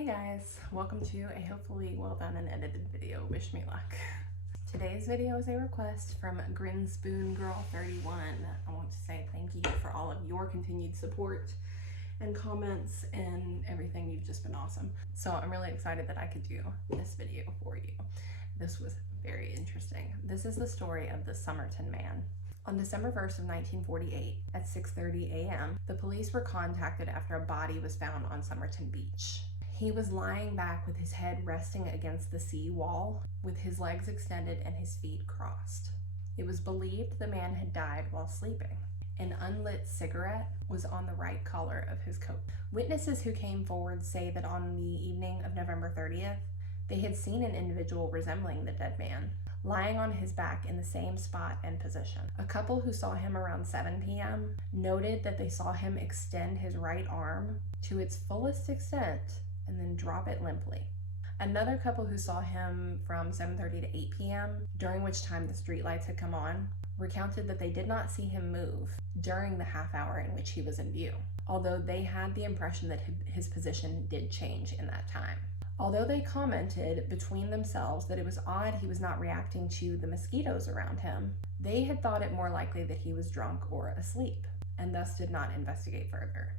Hey guys, welcome to a hopefully well done and edited video. Wish me luck. Today's video is a request from Grinspoon Girl 31. I want to say thank you for all of your continued support and comments and everything. You've just been awesome. So I'm really excited that I could do this video for you. This was very interesting. This is the story of the Somerton man. On December 1st of 1948 at 6:30 a.m., the police were contacted after a body was found on Somerton Beach. He was lying back with his head resting against the sea wall, with his legs extended and his feet crossed. It was believed the man had died while sleeping. An unlit cigarette was on the right collar of his coat. Witnesses who came forward say that on the evening of November 30th, they had seen an individual resembling the dead man, lying on his back in the same spot and position. A couple who saw him around 7 p.m. noted that they saw him extend his right arm to its fullest extent and then drop it limply. Another couple who saw him from 7:30 to 8 p.m., during which time the streetlights had come on, recounted that they did not see him move during the half hour in which he was in view, although they had the impression that his position did change in that time. Although they commented between themselves that it was odd he was not reacting to the mosquitoes around him, they had thought it more likely that he was drunk or asleep, and thus did not investigate further.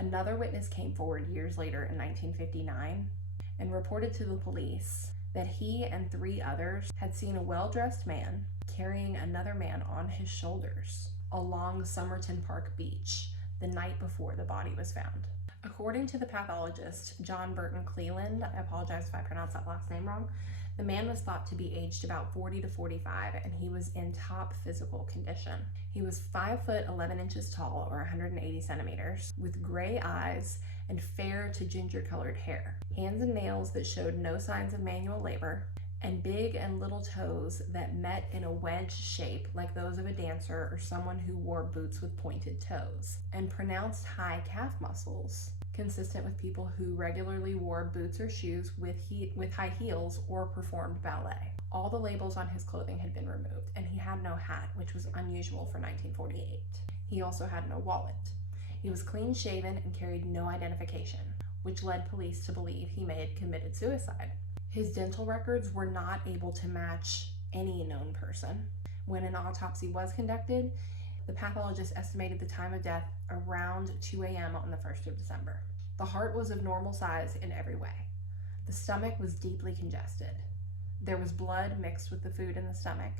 Another witness came forward years later in 1959 and reported to the police that he and 3 others had seen a well-dressed man carrying another man on his shoulders along Somerton Park Beach the night before the body was found. According to the pathologist, John Burton Cleland, I apologize if I pronounced that last name wrong, the man was thought to be aged about 40 to 45 and he was in top physical condition. He was 5 foot 11 inches tall, or 180 centimeters, with gray eyes and fair to ginger colored hair, hands and nails that showed no signs of manual labor, and big and little toes that met in a wedge shape like those of a dancer or someone who wore boots with pointed toes, and pronounced high calf muscles consistent with people who regularly wore boots or shoes with high heels or performed ballet. All the labels on his clothing had been removed, and he had no hat, which was unusual for 1948. He also had no wallet. He was clean shaven and carried no identification, which led police to believe he may have committed suicide. His dental records were not able to match any known person. When an autopsy was conducted, the pathologist estimated the time of death around 2 a.m. on the 1st of December. The heart was of normal size in every way. The stomach was deeply congested. There was blood mixed with the food in the stomach.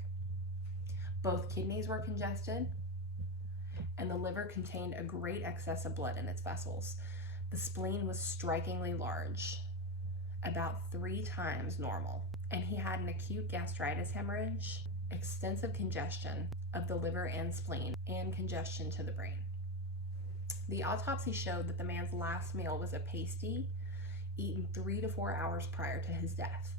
Both kidneys were congested, and the liver contained a great excess of blood in its vessels. The spleen was strikingly large, about 3 times normal, and he had an acute gastritis hemorrhage, extensive congestion of the liver and spleen, and congestion to the brain. The autopsy showed that the man's last meal was a pasty eaten 3 to 4 hours prior to his death,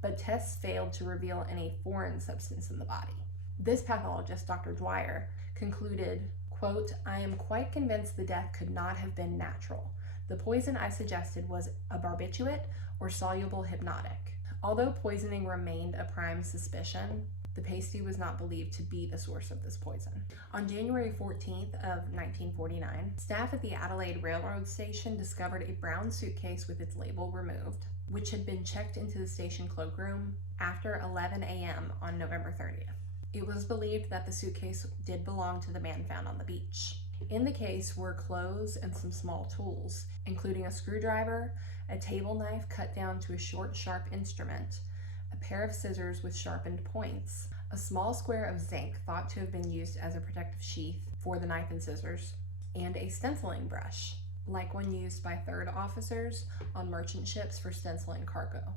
but tests failed to reveal any foreign substance in the body. This pathologist, Dr. Dwyer, concluded, quote, "I am quite convinced the death could not have been natural. The poison I suggested was a barbiturate or soluble hypnotic. Although poisoning remained a prime suspicion, the pasty was not believed to be the source of this poison." On January 14th of 1949, staff at the Adelaide Railroad Station discovered a brown suitcase with its label removed, which had been checked into the station cloakroom after 11 a.m. on November 30th. It was believed that the suitcase did belong to the man found on the beach. In the case were clothes and some small tools, including a screwdriver, a table knife cut down to a short, sharp instrument, a pair of scissors with sharpened points, a small square of zinc thought to have been used as a protective sheath for the knife and scissors, and a stenciling brush, like one used by third officers on merchant ships for stenciling cargo.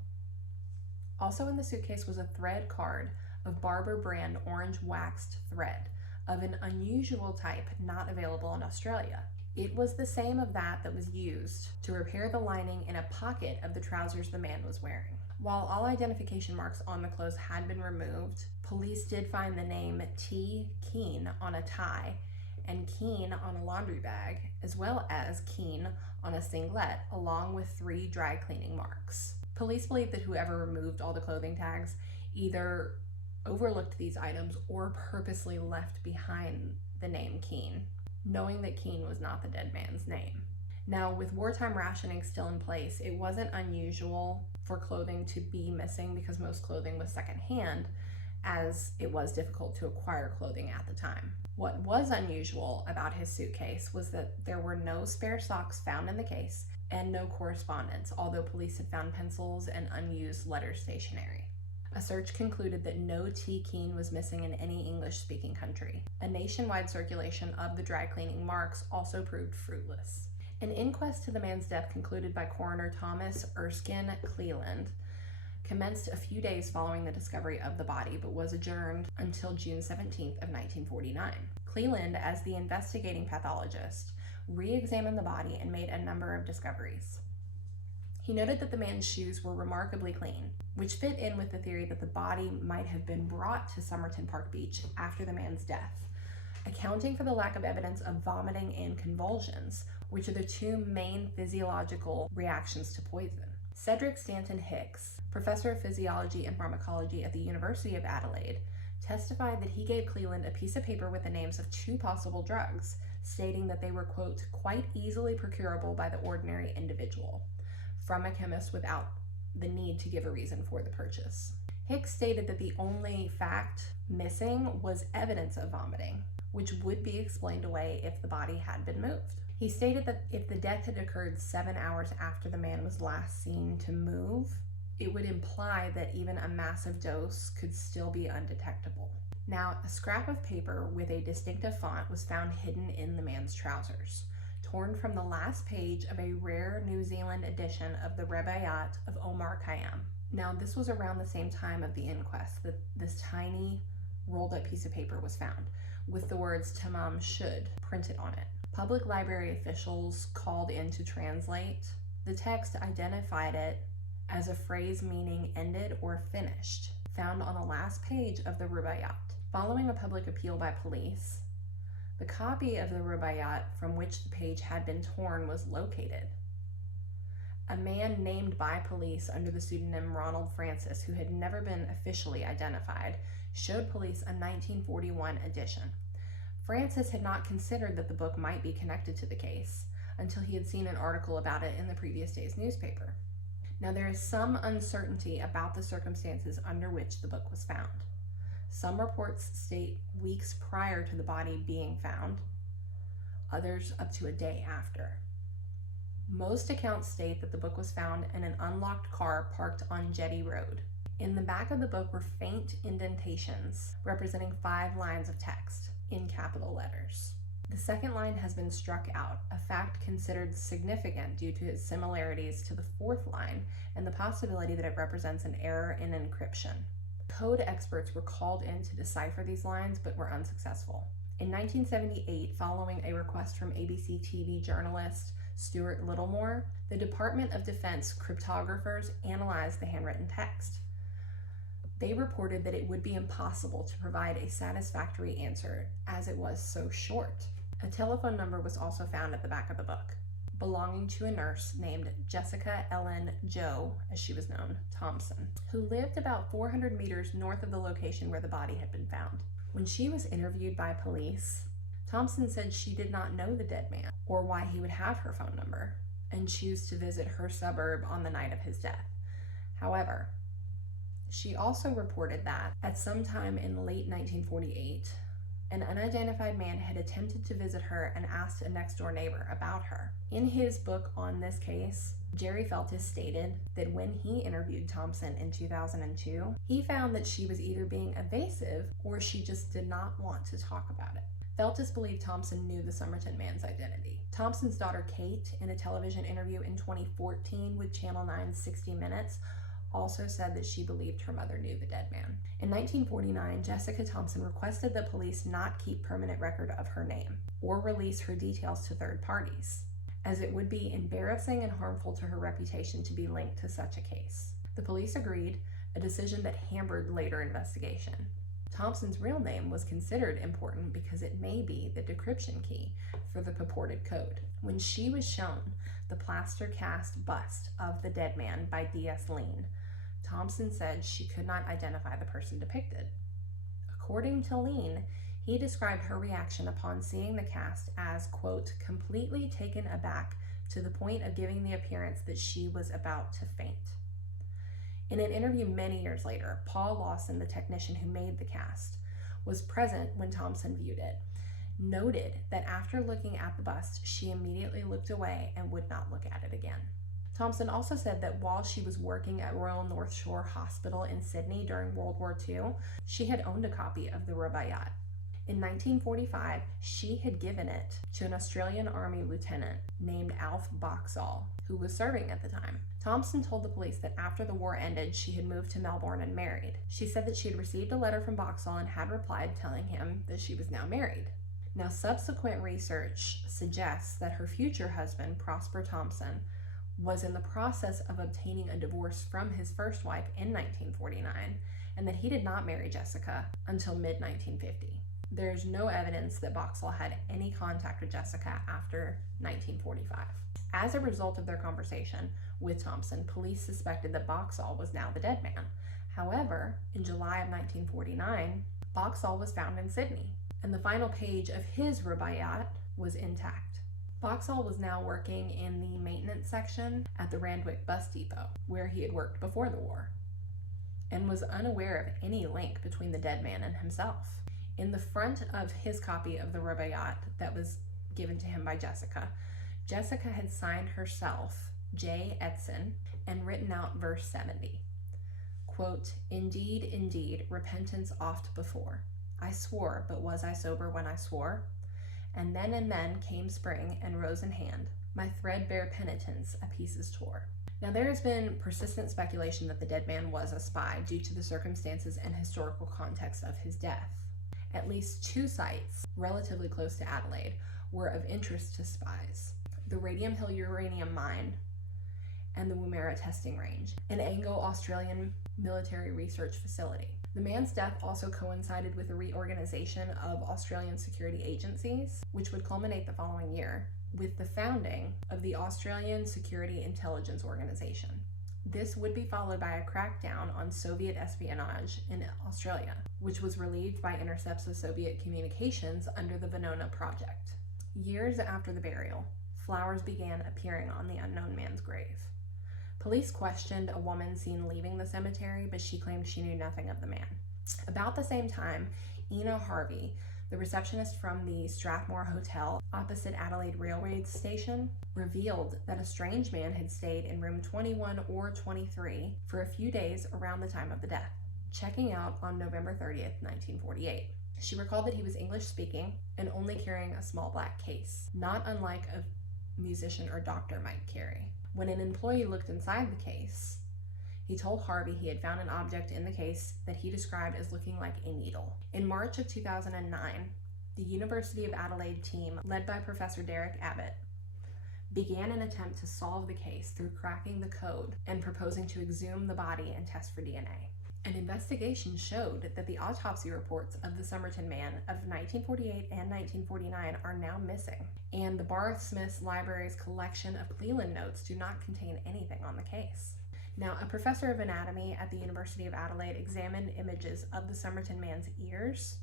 Also in the suitcase was a thread card of Barber brand orange waxed thread of an unusual type not available in Australia. It was the same of that was used to repair the lining in a pocket of the trousers the man was wearing. While all identification marks on the clothes had been removed, police did find the name T. Keene on a tie and Keene on a laundry bag, as well as Keene on a singlet, along with 3 dry cleaning marks. Police believe that whoever removed all the clothing tags either overlooked these items or purposely left behind the name Keene, knowing that Keene was not the dead man's name. Now, with wartime rationing still in place, it wasn't unusual for clothing to be missing because most clothing was secondhand, as it was difficult to acquire clothing at the time. What was unusual about his suitcase was that there were no spare socks found in the case and no correspondence, although police had found pencils and unused letter stationery. A search concluded that no tea keen was missing in any English-speaking country. A nationwide circulation of the dry cleaning marks also proved fruitless. An inquest to the man's death, concluded by coroner Thomas Erskine Cleland, commenced a few days following the discovery of the body, but was adjourned until June 17th of 1949. Cleland, as the investigating pathologist, re-examined the body and made a number of discoveries. He noted that the man's shoes were remarkably clean, which fit in with the theory that the body might have been brought to Somerton Park Beach after the man's death, accounting for the lack of evidence of vomiting and convulsions, which are the two main physiological reactions to poison. Cedric Stanton Hicks, professor of physiology and pharmacology at the University of Adelaide, testified that he gave Cleland a piece of paper with the names of 2 possible drugs, stating that they were, quote, quite easily procurable by the ordinary individual from a chemist without the need to give a reason for the purchase. Hicks stated that the only fact missing was evidence of vomiting, which would be explained away if the body had been moved. He stated that if the death had occurred 7 hours after the man was last seen to move, it would imply that even a massive dose could still be undetectable. Now, a scrap of paper with a distinctive font was found hidden in the man's trousers, torn from the last page of a rare New Zealand edition of the Rubaiyat of Omar Khayyam. Now, this was around the same time of the inquest that this tiny rolled up piece of paper was found, with the words Tamám Shud printed on it. Public library officials called in to translate. The text identified it as a phrase meaning ended or finished, found on the last page of the Rubaiyat. Following a public appeal by police, the copy of the Rubaiyat from which the page had been torn was located. A man named by police under the pseudonym Ronald Francis, who had never been officially identified, showed police a 1941 edition. Francis had not considered that the book might be connected to the case until he had seen an article about it in the previous day's newspaper. Now, there is some uncertainty about the circumstances under which the book was found. Some reports state weeks prior to the body being found, others up to a day after. Most accounts state that the book was found in an unlocked car parked on Jetty Road. In the back of the book were faint indentations representing 5 lines of text in capital letters. The second line has been struck out, a fact considered significant due to its similarities to the 4th line and the possibility that it represents an error in encryption. Code experts were called in to decipher these lines but were unsuccessful. In 1978, following a request from ABC TV journalist Stuart Littlemore, the Department of Defense cryptographers analyzed the handwritten text. They reported that it would be impossible to provide a satisfactory answer as it was so short. A telephone number was also found at the back of the book, belonging to a nurse named Jessica Ellen Joe, as she was known, Thomson, who lived about 400 meters north of the location where the body had been found. When she was interviewed by police, Thomson said she did not know the dead man or why he would have her phone number and choose to visit her suburb on the night of his death. However, she also reported that at some time in late 1948, an unidentified man had attempted to visit her and asked a next-door neighbor about her. In his book on this case, Jerry Feltis stated that when he interviewed Thomson in 2002, he found that she was either being evasive or she just did not want to talk about it. Feltis believed Thomson knew the Somerton man's identity. Thomson's daughter Kate, in a television interview in 2014 with Channel 9's 60 Minutes, also said that she believed her mother knew the dead man. In 1949, Jessica Thomson requested that police not keep permanent record of her name or release her details to third parties, as it would be embarrassing and harmful to her reputation to be linked to such a case. The police agreed, a decision that hampered later investigation. Thomson's real name was considered important because it may be the decryption key for the purported code. When she was shown the plaster cast bust of the dead man by D.S. Lean, Thomson said she could not identify the person depicted. According to Lean, he described her reaction upon seeing the cast as, quote, completely taken aback to the point of giving the appearance that she was about to faint. In an interview many years later, Paul Lawson, the technician who made the cast, was present when Thomson viewed it, noted that after looking at the bust, she immediately looked away and would not look at it again. Thomson also said that while she was working at Royal North Shore Hospital in Sydney during World War II, she had owned a copy of the Rubaiyat. In 1945, she had given it to an Australian Army lieutenant named Alf Boxall, who was serving at the time. Thomson told the police that after the war ended, she had moved to Melbourne and married. She said that she had received a letter from Boxall and had replied telling him that she was now married. Now, subsequent research suggests that her future husband, Prosper Thomson, was in the process of obtaining a divorce from his first wife in 1949, and that he did not marry Jessica until mid-1950. There is no evidence that Boxall had any contact with Jessica after 1945. As a result of their conversation with Thomson, police suspected that Boxall was now the dead man. However, in July of 1949, Boxall was found in Sydney, and the final page of his Rubaiyat was intact. Boxall was now working in the maintenance section at the Randwick bus depot, where he had worked before the war, and was unaware of any link between the dead man and himself. In the front of his copy of the Rubaiyat that was given to him by Jessica, Jessica had signed herself J. Edson and written out verse 70. Quote, "Indeed, indeed, repentance oft before. I swore, but was I sober when I swore? And then came spring and rose in hand, my threadbare penitence a pieces tore." Now, there has been persistent speculation that the dead man was a spy due to the circumstances and historical context of his death. At least two sites, relatively close to Adelaide, were of interest to spies: the Radium Hill uranium mine and the Woomera testing range, an Anglo-Australian military research facility. The man's death also coincided with a reorganization of Australian security agencies, which would culminate the following year with the founding of the Australian Security Intelligence Organization. This would be followed by a crackdown on Soviet espionage in Australia, which was relieved by intercepts of Soviet communications under the Venona Project. Years after the burial, flowers began appearing on the unknown man's grave. Police questioned a woman seen leaving the cemetery, but she claimed she knew nothing of the man. About the same time, Ina Harvey, the receptionist from the Strathmore Hotel opposite Adelaide Railway Station, revealed that a strange man had stayed in room 21 or 23 for a few days around the time of the death, checking out on November 30th, 1948. She recalled that he was English speaking and only carrying a small black case, not unlike a musician or doctor might carry. When an employee looked inside the case, he told Harvey he had found an object in the case that he described as looking like a needle. In March of 2009, the University of Adelaide team, led by Professor Derek Abbott, began an attempt to solve the case through cracking the code and proposing to exhume the body and test for DNA. An investigation showed that the autopsy reports of the Somerton man of 1948 and 1949 are now missing, and the Barth Smith's Library's collection of Cleland notes do not contain anything on the case. Now, a professor of anatomy at the University of Adelaide examined images of the Somerton man's ears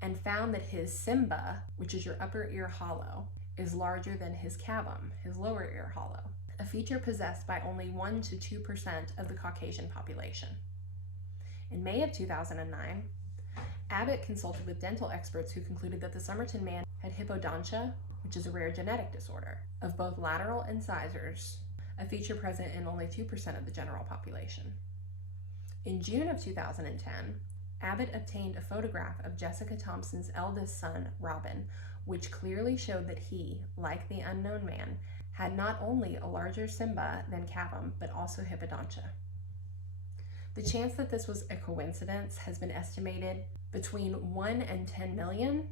and found that his simba, which is your upper ear hollow, is larger than his cavum, his lower ear hollow, a feature possessed by only 1 to 2% of the Caucasian population. In May of 2009, Abbott consulted with dental experts who concluded that the Somerton man had hypodontia, which is a rare genetic disorder, of both lateral incisors, a feature present in only 2% of the general population. In June of 2010, Abbott obtained a photograph of Jessica Thomson's eldest son, Robin, which clearly showed that he, like the unknown man, had not only a larger simba than cavum, but also hypodontia. The chance that this was a coincidence has been estimated between 1 in 10 million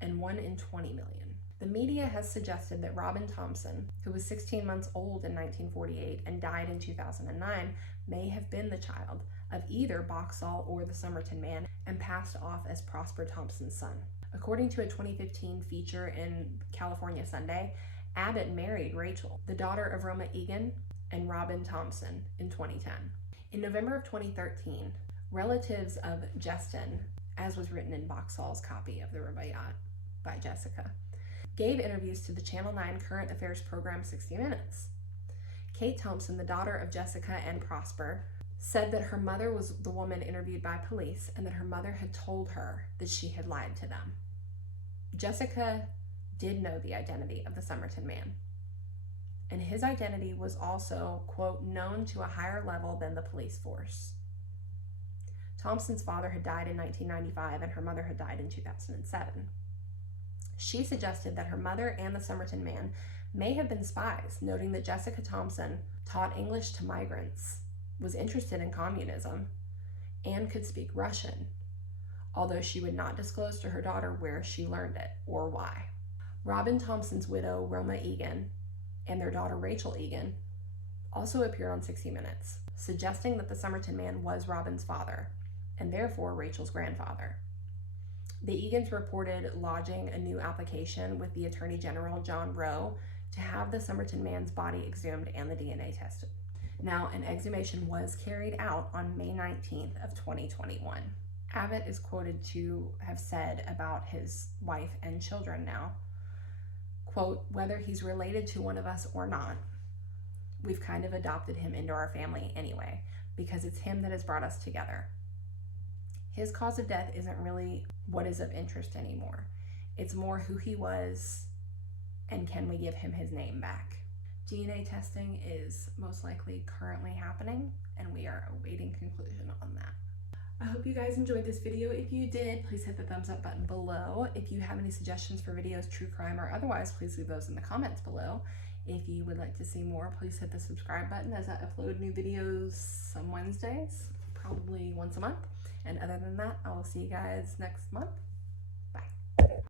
and 1 in 20 million. The media has suggested that Robin Thomson, who was 16 months old in 1948 and died in 2009, may have been the child of either Boxall or the Somerton man and passed off as Prosper Thomson's son. According to a 2015 feature in California Sunday, Abbott married Rachel, the daughter of Roma Egan and Robin Thomson, in 2010. In November of 2013, relatives of Justin, as was written in Boxall's copy of the Rubaiyat by Jessica, gave interviews to the Channel 9 current affairs program 60 Minutes. Kate Thomson, the daughter of Jessica and Prosper, said that her mother was the woman interviewed by police and that her mother had told her that she had lied to them. Jessica did know the identity of the Somerton man, and his identity was also, quote, known to a higher level than the police force. Thompson's father had died in 1995 and her mother had died in 2007. She suggested that her mother and the Somerton man may have been spies, noting that Jessica Thomson taught English to migrants, was interested in communism, and could speak Russian, although she would not disclose to her daughter where she learned it or why. Robin Thompson's widow, Roma Egan, and their daughter, Rachel Egan, also appeared on 60 Minutes, suggesting that the Somerton man was Robin's father, and therefore Rachel's grandfather. The Egans reported lodging a new application with the Attorney General, John Rowe, to have the Somerton man's body exhumed and the DNA tested. Now, an exhumation was carried out on May 19th of 2021. Abbott is quoted to have said about his wife and children now, quote, "Whether he's related to one of us or not, we've kind of adopted him into our family anyway, because it's him that has brought us together. His cause of death isn't really what is of interest anymore. It's more who he was and can we give him his name back." DNA testing is most likely currently happening, and we are awaiting conclusion on that. I hope you guys enjoyed this video. If you did, please hit the thumbs up button below. If you have any suggestions for videos, true crime or otherwise, please leave those in the comments below. If you would like to see more, please hit the subscribe button, as I upload new videos some Wednesdays, probably once a month. And other than that, I will see you guys next month.